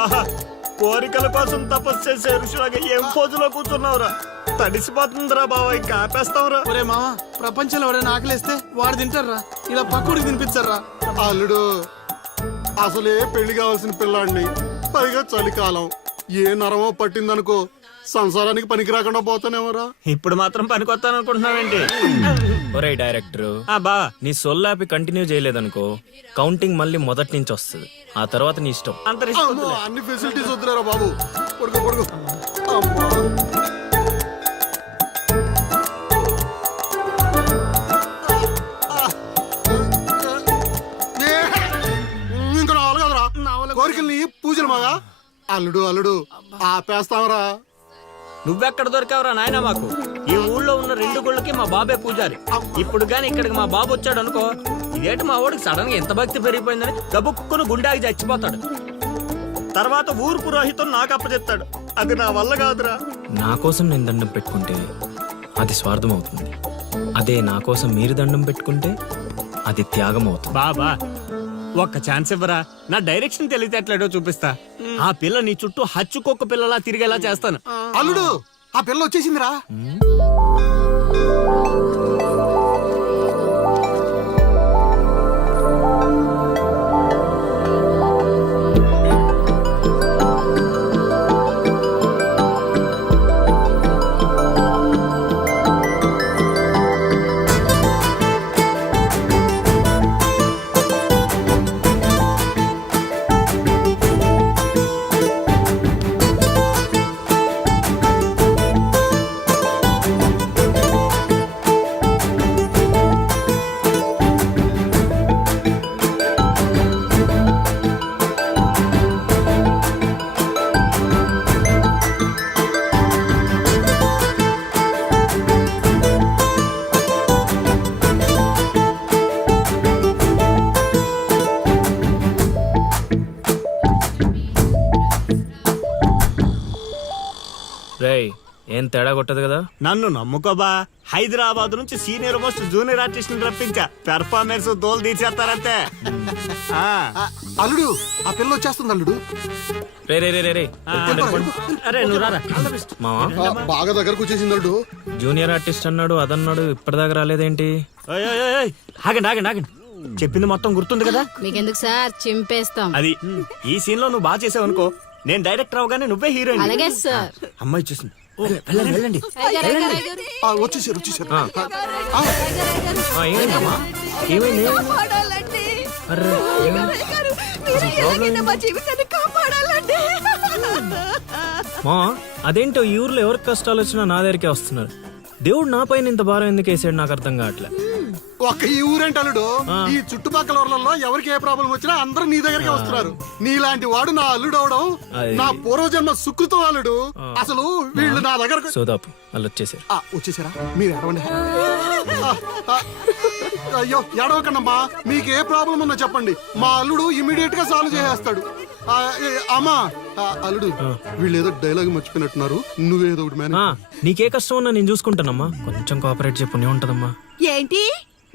ఆహా, కోరికల కోసం తపస్సు చేసే ఋషులాగా ఏం పోజులో కూర్చున్నావురా? తడిసిపోతుందిరా బావా, ఇంకా ఆపేస్తావురా. ఒరే మామ, ప్రపంచంలో ఎవరైనా ఆకలిస్తే వాడు తింటారా, ఇలా పక్కుడికి తినిపించారా? అల్లుడు అసలే పెళ్లి కావాల్సిన పిల్లాడిని, పైగా చలికాలం, ఏ నరమో పట్టిందనుకో సంసారానికి పనికి రాకుండా పోతానేమరా. ఇప్పుడు మాత్రం పనికొత్తాను అనుకుంటున్నావేంటి? ఒరే డైరెక్టర్, బా నీ సొల్లాపి కంటిన్యూ చేయలేదనుకో కౌంటింగ్ మళ్ళీ మొదటి నుంచి వస్తుంది. ఆ తర్వాత నీ ఇష్టం. అమ్మో, అన్ని ఫెసిలిటీస్ వద్దురా బాబు. పడుకో పడుకో. అమ్మా. ఇంకా నావలు కదరా కోరికల్ని పూజలు మాగా. అల్లుడు అల్లుడు ఆపేస్తావరా. నువ్వెక్కడ దొరికావురా నాయన మాకు? ఈ ఊళ్ళో ఉన్న 2 గుళ్ళకి మా బాబే పూజారి. ఇప్పుడు గాని ఇక్కడికి మా బాబు వచ్చాడు అనుకో, ఇదేంటి మా వాడికి సడన్ గా ఎంత భక్తి పెరిగిపోయిందని గబుక్కును గుండాకి చచ్చిపోతాడు. తర్వాత ఊరు పురోహితం నాకు అప్పచెప్తాడు. అది నా వల్ల కాదురా. నా కోసం నేను దండం పెట్టుకుంటే అది స్వార్థం అవుతుంది. అదే నా కోసం మీరు దండం పెట్టుకుంటే అది త్యాగం అవుతుంది. బాబా ఒక్క ఛాన్స్ ఇవ్వరా, నా డైరెక్షన్ తెలివితేటలేడో చూపిస్తా. ఆ పిల్ల నీ చుట్టూ హచ్చుకొక్క పిల్లలా తిరిగేలా చేస్తాను. అల్లుడు ఆ పిల్ల వచ్చేసిందిరా. రేయ్, ఏం తేడా కొట్టదు కదా? నన్ను నమ్ముకోబా. హైదరాబాద్ నుంచి సీనియర్ మోస్ట్ జూనియర్ ఆర్టిస్ట్ రప్పించా. పెర్ఫార్మెన్స్ దోలు తీర్చేస్తారంతే. అల్లుడు ఆ పిల్ల వచ్చేస్తుంది అల్లుడు. రే రే రే రే రే. అరే నువ్వు రారా. మావా, బాగా దగ్గరకు వచ్చేసింది అల్లుడు. జూనియర్ ఆర్టిస్ట్ అన్నాడు అదన్నాడు, ఇప్పటిదాకా రాలేదేంటి? ఓయ్, ఓయ్, ఓయ్, ఓయ్. ఆగండి ఆగండి ఆగండి. చెప్పింది మొత్తం గుర్తుంది కదా? మీకెందుకు సార్, చింపేస్తాం. అది ఈ సీన్ లో నువ్వు బాగా చేసావు అనుకో, నేను డైరెక్టర్ అవగానే నువ్వే హీరోయిన్. అలాగే సార్. అమ్మాయి చూసింది. వెళ్ళండి వెళ్ళండి. వచ్చేసారు వచ్చేసారు. ఏమైందమ్మా? ఏమైంది? అర్రే, మా అదేంటో ఈ ఊర్లో ఎవరికి కష్టాలు వచ్చినా నా దగ్గరికే వస్తున్నారు. దేవుడు నా పైన ఇంత భారం ఎందుకు వేసాడు నాకు అర్థం కావట్లే. ఒక్క ఈ ఊరేంటి అల్లుడు, ఈ చుట్టుపక్కల ఊర్లలో ఎవరికి ఏ ప్రాబ్లం వచ్చినా అందరూ నీ దగ్గరికి వస్తున్నారు. నీలాంటి వాడు నా అల్లుడు అవడం నా పూర్వజన్మ సుకృతం అల్లుడు. అసలు వీళ్ళు నా దగ్గర సోదాపు వాళ్ళు వచ్చేసారు. వచ్చేసారా? మీరు ఎడవండి. అయ్యో ఎడవకండమ్మా, మీకు ఏ ప్రాబ్లం ఉన్నా చెప్పండి, మా అల్లుడు ఇమీడియట్ గా సాల్వ్ చేసేస్తాడు. అమ్మా అల్లుడు, వీళ్ళు ఏదో డైలాగ్ మర్చిపోయినట్టున్నారు, నువ్వేదో ఒకటి మేనేజ్. నీకే కష్టం ఉన్నా నేను చూసుకుంటానమ్మా. కొంచెం కోఆపరేట్ చెప్పు ఉంటదమ్మా. ఏంటి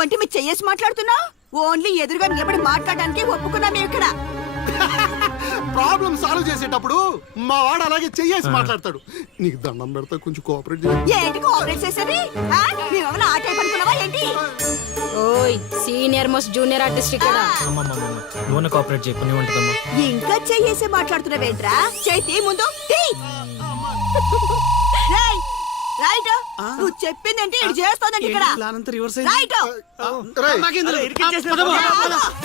ఒంటి మీద చెయ్యేసి మాట్లాడుతున్నా? ఓన్లీ ఎదురుగా నిలబడి మాట్లాడడానికి ఒప్పుకున్నాం ఇక్కడ. ప్రాబ్లం సాల్వ్ చేసేటప్పుడు మా వాడు అలాగే చెయ్యేసి మాట్లాడతాడు. నీకు దండం పెడతా, కొంచెం కోఆపరేట్ ఏంటి కోఆపరేట్ చేసేది? మేమేమన్నా ఆ టైప్ అనుకున్నావా ఏంటి? ఓయ్, సీనియర్ మోస్ట్ జూనియర్ ఆర్టిస్ట్ ఇక్కడ. నువ్వు కోఆపరేట్ చెప్పు ఉంటదమ్మా. ఇంకా చెయ్యేసి మాట్లాడుతున్నావేంట్రా? చేతి ముందు రైట్. నువ్వు చెప్పిందంటే ఇది చేస్తానండి ఇక్కడ. రైట్.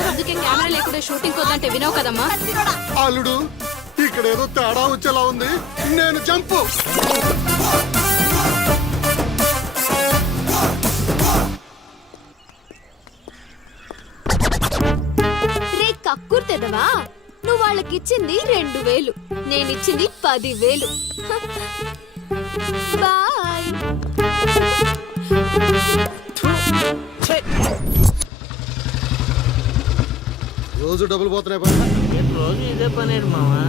అందుకే కెమెరా లేకుండా షూటింగ్ వద్దంటే వినవు కదమ్మా. అల్లుడు ఇక్కడ ఏదో తేడా వచ్చేలా ఉంది, నేను జంపు. రే కక్కుర్తెదవా, నువ్వు వాళ్ళకిచ్చింది 2000, నేనిచ్చింది 10,000. బాయ్. రోజు డబ్బులు పోతున్నాయి పని. రోజు ఇదే పని మావా.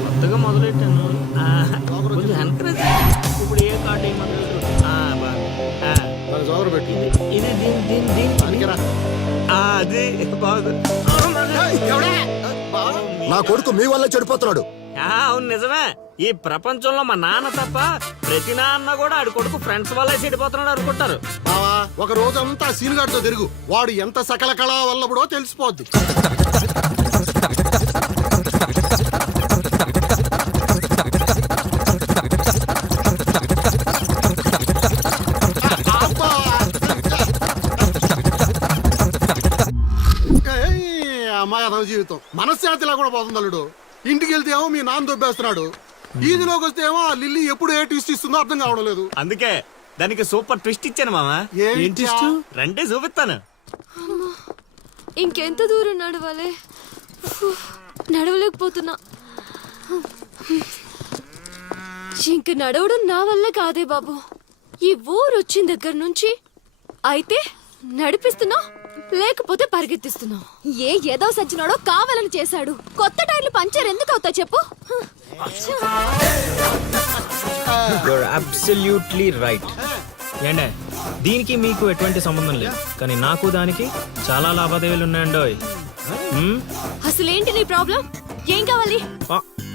కొత్తగా మొదలెట్టాను. కొంచెం ఎంకరేజ్. ఇప్పుడు ఏ కార్డు పెట్టి ఇది దీని అది బాగుంది. నా కొడుకు మీ వల్ల చెడిపోతున్నాడు. అవును నిజమే. ఈ ప్రపంచంలో మా నాన్న తప్ప ప్రతి నాన్న కూడా ఆడి కొడుకు ఫ్రెండ్స్ వల్లే చెడిపోతున్నాడు అనుకుంటారు. బావా ఒక రోజంతా సీనుగాడితో తిరుగు, వాడు ఎంత సకల కళా వల్లబడో తెలిసిపోద్ది. అమ్మాయి అదవ జీవితం మనశ్శాంతిలా కూడా పోతుంది అల్లుడు. ఇంటికి వెళ్తే ఏమో మీ నాన్న దొబ్బేస్తున్నాడు, ఈదిలోకి వస్తే ఏమో ఆ లిల్లీ ఎప్పుడు ఏ ట్విస్ట్ ఇస్తుందో అర్థం కావడం లేదు. అందుకే దానికి సూపర్ ట్విస్ట్ ఇచ్చాను మామ. ఏంటి రండి చూపిస్తాను. ఇంకెంత దూరం నడవాలి? నడవలేకపోతున్నా. ఇంక నడవడం నా వల్ల కాదే బాబు. ఈ ఊరు వచ్చిన దగ్గర నుంచి అయితే నడిపిస్తున్నావు, లేకపోతే పరిగెత్తిస్తున్నావు. ఏదో సచ్చినాడో కావాలని చేశాడు. కొత్త టైర్లు పంచర్ ఎందుకు అవుతా చెప్పు. Absolutely right. ఏండే దీనికి మీకు ఎటువంటి సంబంధం లేదు, కానీ నాకు దానికి చాలా లావాదేవీలు ఉన్నాయండోయ్. అసలేంటి నీ ప్రాబ్లం? ఏం కావాలి?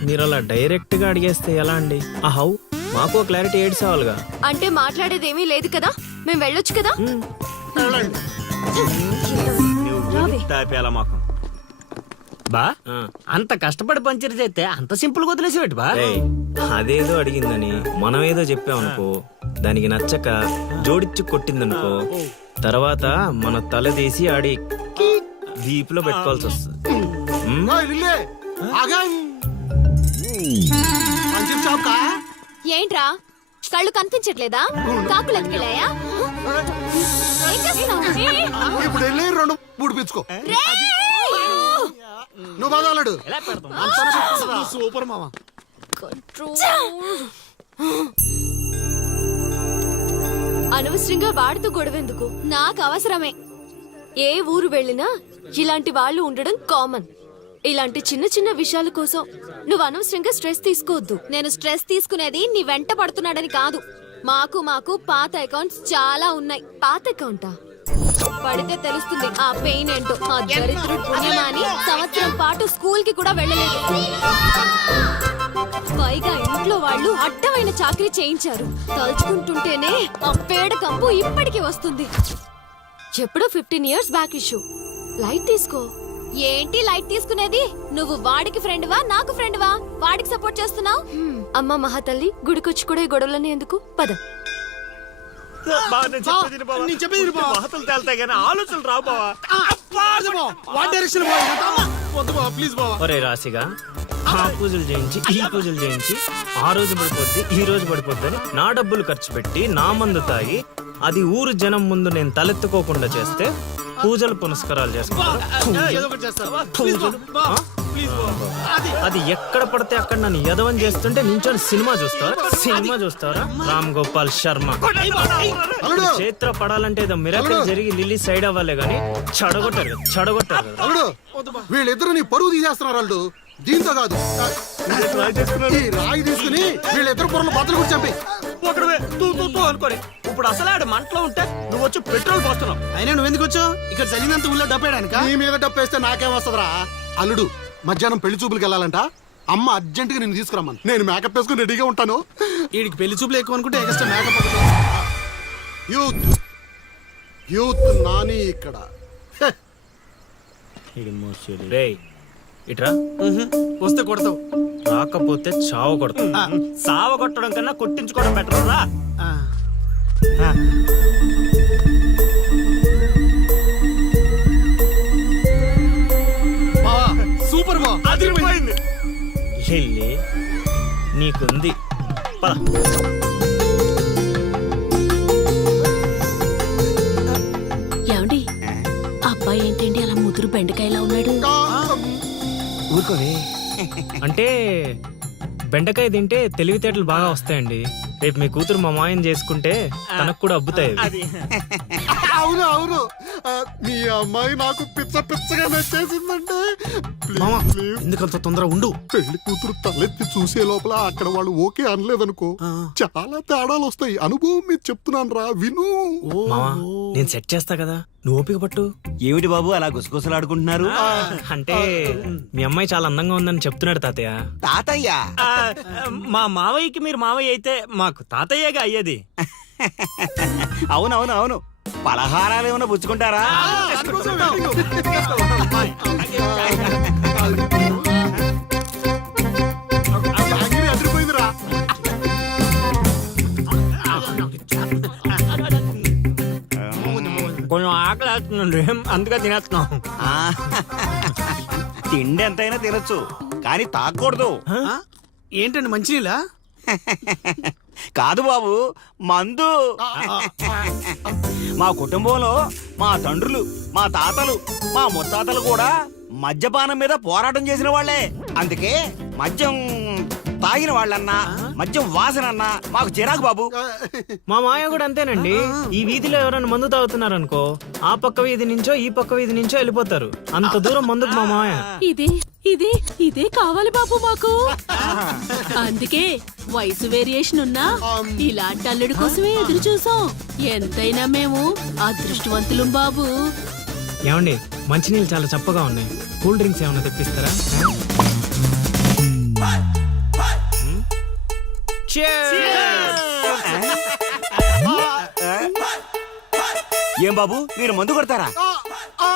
మీరు అలా డైరెక్ట్ గా అడిగేస్తే ఎలా అండి? హౌ మాకు క్లారిటీ ఏడ్స్ అవ్వాలిగా. అంటే మాట్లాడేదేమీ లేదు కదా, మేము వెళ్ళొచ్చు కదా. తాపేలా మాకు బా అంత కష్టపడి పంచర్ చేస్తే అంత సింపుల్ గా వదిలేసి బా. ఏయ్, అదేదో అడిగిందని మనం ఏదో చెప్పామనుకో, దానికి నచ్చక జోడిచ్చి కొట్టిందనుకో, తర్వాత మన తల తీసి ఆడి దీపులో పెట్టుకోవాల్సి వస్తుంది. ఏంట్రా కళ్ళు కనిపించట్లేదా? కాకులు ఎత్తుకెళ్ళాయా? ఏం చేస్తున్నావు? ఇప్పుడు వెళ్ళి 2-3 పిచ్చుకో. నువ్వు బాగాలడు సూపర్ మామ. అనవసరంగా వాడితో గొడవెందుకు? నాకు అవసరమే. ఏ ఊరు వెళ్ళినా ఇలాంటి వాళ్ళు ఉండడం కామన్. ఇలాంటి చిన్న చిన్న విషయాల కోసం నువ్వు అనవసరంగా స్ట్రెస్ తీసుకోవద్దు. నేను స్ట్రెస్ తీసుకునేది నీ వెంట పడుతున్నాడని కాదు. మాకు పాత అకౌంట్స్ చాలా ఉన్నాయి. పాత అకౌంటా? పడితే తెలుస్తుంది ఆ పెయిన్ ఏంటో. ఆ దరిద్రుడు పుణ్యమాని సంవత్సరం పాటు స్కూల్ కి కూడా వెళ్ళలేదు. పైగా ఇంట్లో వాళ్ళు అడ్డమైన చాకరీ చేయించారు. తలుచుకుంటుంటేనే ఆ పేడ కంపు ఇప్పటికీ వస్తుంది. ఎప్పుడో 15 years బ్యాక్ ఇష్యూ. లైట్ తీసుకో. ఏంటి లైట్ తీసుకునేది? నువ్వు వాడికి ఫ్రెండ్వా, నాకు ఫ్రెండ్వా? వాడికి సపోర్ట్ చేస్తున్నావు. అమ్మ మహాతల్లి, గుడికొచ్చి కూడా ఈ గొడవలన్నీ ఎందుకు? పద. మహతలు తేల్తాయి కానీ ఆలోచనలు రావు బావా. ఒరే రాశిగా, ఆ పూజలు చేయించి ఈ పూజలు చేయించి ఆ రోజు పడిపోద్ది ఈ రోజు పడిపోద్ది అని నా డబ్బులు ఖర్చు పెట్టి నా మందు తాగి అది ఊరు జనం ముందు నేను తలెత్తుకోకుండా చేస్తే పూజలు పునస్కారాలు చేసుకుంటారు. అది ఎక్కడ పడితే అక్కడ నన్ను యదవని చేస్తుంటే నించొని సినిమా చూస్తారా? రామ్ గోపాల్ శర్మ. క్షేత్ర పడాలంటే ఏదో మిరాకిల్ జరిగి లిల్లీ సైడ్ అవ్వాలే గానీ చెడగొట్టారు. వీళ్ళిద్దరు నీ పరువు తీసేస్తున్నారు వాళ్ళు. దీంతో కాదు, ఈ రాయి తీసుకుని వీళ్ళిద్దరు పొరలు బద్దలు కూడా చంపి అనుకోని ఇప్పుడు అసలు ఆడు మంటలో ఉంటే నువ్వు వచ్చి పెట్రోల్ పోస్తున్నావు. అయినా నువ్వెందుకు వచ్చావు? ఇక్కడ చలినంత ఊళ్ళో డబ్బేయడానిక? నీ మీద డప్పేస్తే నాకేం వస్తుందిరా? అల్లుడు మధ్యాహ్నం పెళ్లి చూపులకు వెళ్ళాలంట. అమ్మ అర్జెంట్ గా నేను తీసుకురమ్మను. నేను మేకప్ వేసుకుని రెడీగా ఉంటాను. వీడికి పెళ్లి చూపులు ఎక్కువ అనుకుంటే ఎక్స్ట్రా మేకప్. యూత్ నాని ఇక్కడ. రేయ్ ఇట్రా. వస్తే కొడతావు, రాకపోతే చావ కొడతావు. సావ కొట్టడం కన్నా కొట్టించుకోవడం బెటర్ రా. సూపర్ బా, అదిరిపోయింది. లిల్లీ నీకుంది. పద. ఏమండి అబ్బాయి ఏంటండి అలా ముదురు బెండకాయలా ఉన్నాడు? ఊరుకోవే. అంటే బెండకాయ తింటే తెలివితేటలు బాగా వస్తాయండి. రేపు మీ కూతురు మా మాయం చేసుకుంటే తనకు కూడా అబ్బుతాయి. అవును అవును మీ అమ్మాయి నాకు పిచ్చ పిచ్చగా నచ్చేసిందంటే మామా ప్లీజ్ ఎందుకంత తొందర ఉండు. పెళ్లి కూతురు తలెత్తి చూసే లోపల అక్కడ వాళ్ళు ఓకే అనలేదనుకో చాలా తేడాలు వస్తాయి. అనుభవం మీద చెప్తున్నాను రా, విను. మావా నేను సెట్ చేస్తా కదా, నువ్వు ఓపిక పట్టు. ఏమిటి బాబు అలా గుసగుసలాడుకుంటున్నారు? అంటే మీ అమ్మాయి చాలా అందంగా ఉందని చెప్తున్నాడు తాతయ్య. తాతయ్య ఆ, మా మావయ్యకి మీరు మావయ్య అయితే మాకు తాతయ్యగా అయ్యేది. అవునవును అవును. పలహారాలు ఏమైనా పుచ్చుకుంటారా? జాంగిరీ అదిరిపోయిందిరా. కొంచెం ఆకలి వేస్తుందండి, అందుకే తినేస్తున్నాం. ఆ, తిండి ఎంతైనా తినొచ్చు కానీ తాగకూడదు. ఏంటండి మంచినీళ్ళ? కాదు బాబు, మందు. మా కుటుంబంలో మా తండ్రులు, మా తాతలు, మా ముత్తాతలు కూడా మద్యపానం మీద పోరాటం చేసిన వాళ్లే. అందుకే మద్యం తాగిన వాళ్ళన్నా మద్యం వాసనన్నా మాకు చిరాకు బాబు. మా మాయ కూడా అంతేనండి. ఈ వీధిలో ఎవరైనా మందు తాగుతున్నారనుకో, ఆ పక్క వీధి నుంచో ఈ పక్క వీధి నుంచో వెళ్ళిపోతారు. అంత దూరం మందుకు మా మాయ. ఇదే కావాలి బాబు మాకు. అందుకే వయసు వేరియేషన్ ఉన్నా ఇలాంటి అల్లుడి కోసమే ఎదురు చూసాం. ఎంతైనా మేము అదృష్టవంతులం బాబు. ఏమండి మంచినీళ్ళు చాలా చప్పగా ఉన్నాయి, కూల్ డ్రింక్స్ ఏమైనా తెప్పిస్తారా? ఏం బాబు మీరు మందు కొడతారా? ఆ, ఆ,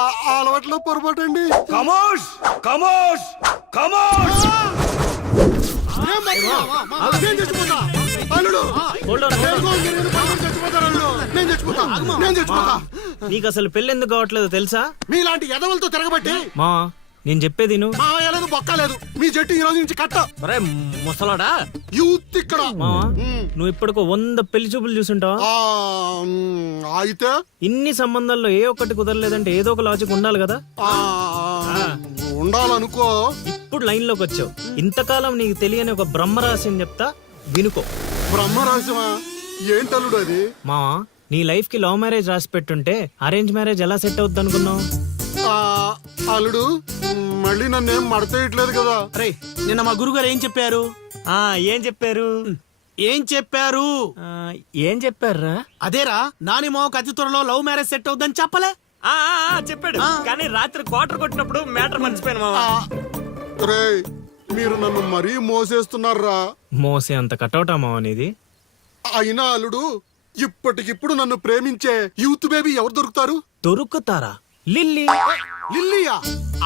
ఆ, అలవాట్లో పొరపాటు అండి. కమోష్ కమోష్ కమోష్. నేను చచ్చిపోతా అల్లుడు. చచ్చిపోతారు అల్లుడు. నేను చచ్చిపోతా. నీకు అసలు పెళ్ళెందుకు కావట్లేదు తెలుసా? మీలాంటి ఎదవలతో తిరగబట్టి మా నేను చెప్పేది నువ్వు. మావయ్య లేదు, బొక్క లేదు. మీ జట్టు ఈ రోజు నుంచి కట్ట. ఒరే ముసలాడా, యూత్ ఇక్కడ. మావా నువ్వు ఇప్పటికో 100 పెళ్లి చూపులు చూసుంటావా? ఆ, అయితే ఇన్ని సంబంధాల్లో ఏ ఒక్కటి కుదరలేదంటే ఏదో ఒక లాజిక్ ఉండాలి కదా. ఆ, ఉండాలనుకో. ఇప్పుడు లైన్ లోకి వచ్చావు. ఇంతకాలం నీకు తెలియని ఒక బ్రహ్మరహస్యం చెప్తా, వినుకో. బ్రహ్మరహస్యమా? ఏంటల్లుడు అది? మావా నీ లైఫ్ కి లవ్ మ్యారేజ్ రాసి పెట్టుంటే అరేంజ్ మ్యారేజ్ ఎలా సెట్ అవుద్ది అనుకున్నావు? ఆ, అల్లుడు మళ్ళీ నన్నేం మడతేయట్లేదు కదా. అరే నిన్న మా గురుగారు ఏం చెప్పారు? ఏం చెప్పారు? ఏం చెప్పారు? ఏం చెప్పారా? అదేరా నాని మావకు అతి త్వరలో లవ్ మ్యారేజ్ సెట్ అవుద్దని చెప్పలే? చెప్పాడు, కానీ రాత్రి క్వార్టర్ కొట్టినప్పుడు మ్యాటర్ మర్చిపోయాను మావా. రేయ్, మీరు నన్ను మరీ మోసేస్తున్నారా? మోసే అంత కటౌటా మావా నీది? అయినా అల్లుడు ఇప్పటికిప్పుడు నన్ను ప్రేమించే యూత్ బేబీ ఎవరు దొరుకుతారు? దొరుకుతారా? లిల్లీ. లిల్లీయా?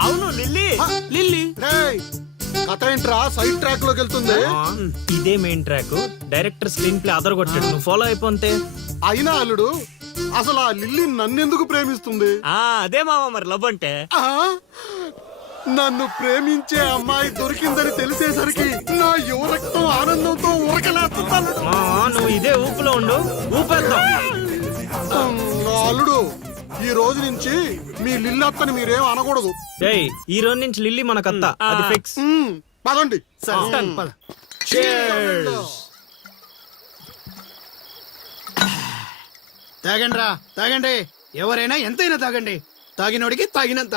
అవును లిల్లీ. లిల్లీ రేయ్, కథ ఏంట్రా సైడ్ ట్రాక్ లోకి వెళ్తుంది? ఇదే main track. Director screenplay అదరగొట్టాడు, నువ్వు ఫాలో అయిపోతే. అయినా అల్లుడు అసలు ఆ లిల్లీ నన్నెందుకు ప్రేమిస్తుంది? అదే మావా మరి లవ్ అంటే. ఆ? నన్ను ప్రేమించే అమ్మాయి దొరికిందని తెలిసేసరికి నా యువ రక్తం ఆనందంతో ఉరకలేస్తున్నాను. నువ్వు ఇదే ఊపులో ఉండు, ఊపేద్దాం. అల్లుడు ఈ రోజు నుంచి మీ లిల్లత్తని మీరేం అనకూడదు. ఏయ్, ఈ రోజు నుంచి లిల్లీ మన కత్త, అది ఫిక్స్. పదండి. తాగండి రా, తాగండి. ఎవరైనా ఎంతైనా తాగండి. తాగినోడికి తాగినంత.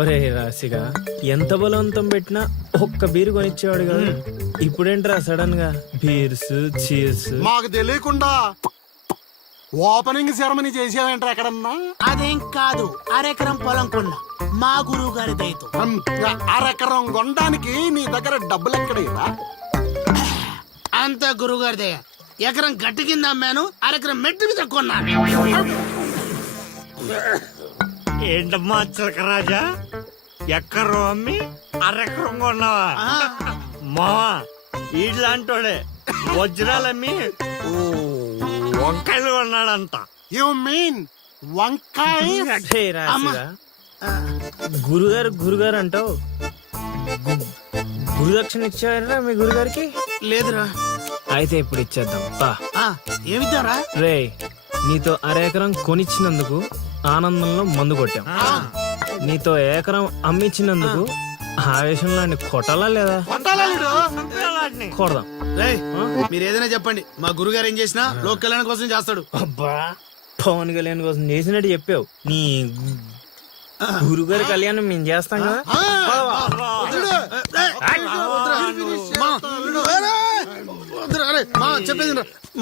ఒరే రాశిగా, ఎంత బలవంతం పెట్టినా ఒక్క బీరు కొనిచ్చేవాడు కదా. ఇప్పుడేంట్రా సడన్ గా బీర్స్ చీర్స్? మాకు తెలియకుండా ఓపెనింగ్ సెరమనీ చేసేవేంటారు ఎక్కడన్నా? అదేం కాదు, అరెకరం పొలం కొన్నా మా గురువు గారి దయతో. అరెకరం కొనడానికి నీ దగ్గర డబ్బులు ఎక్కడేరా? అంత గురువు గారి దయ. ఎకరం గట్టి కింద అమ్మాను, అరెకరం మెట్టు మీద కొన్నాను. ఏంటమ్మా చిలకరాజా, ఎక్కరం అమ్మి అరెక్కరం కొన్నావా? మావా ఇట్లాంటోడే వజ్రాలమ్మి వంకాయలు కొన్నాడంట. యు మీన్ వంకాయ? హే రాశిగా, గురుగారు అంటావు. గురుదక్షిణ ఇచ్చారా మీ గురుగారికి? లేదురా. అయితే ఇప్పుడు ఇచ్చేద్దాం పా. ఏమిద్దారా? రే, నీతో అరెకరం కొనిచ్చినందుకు ఆనందంలో మందు కొట్టాం. నీతో ఏకరం అమ్మిచ్చినందుకు ఆవేశంలో కొట్టాలా లేదా? కొట్టాలా? వాడిని. కొడదాం. రేయ్, మీరు ఏదైనా చెప్పండి, మా గురుగారు ఏం చేసినా లోక కళ్యాణం కోసం చేస్తాడు. అబ్బా పవన్ కళ్యాణ్ కోసం చేసినట్టు చెప్పావు. నీ గురుగారి కళ్యాణం మేము చేస్తాం కదా. చెప్పేది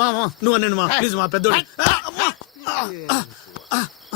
మా నువ్వు అనండి మా ప్లీజ్ మా పెద్దోడు.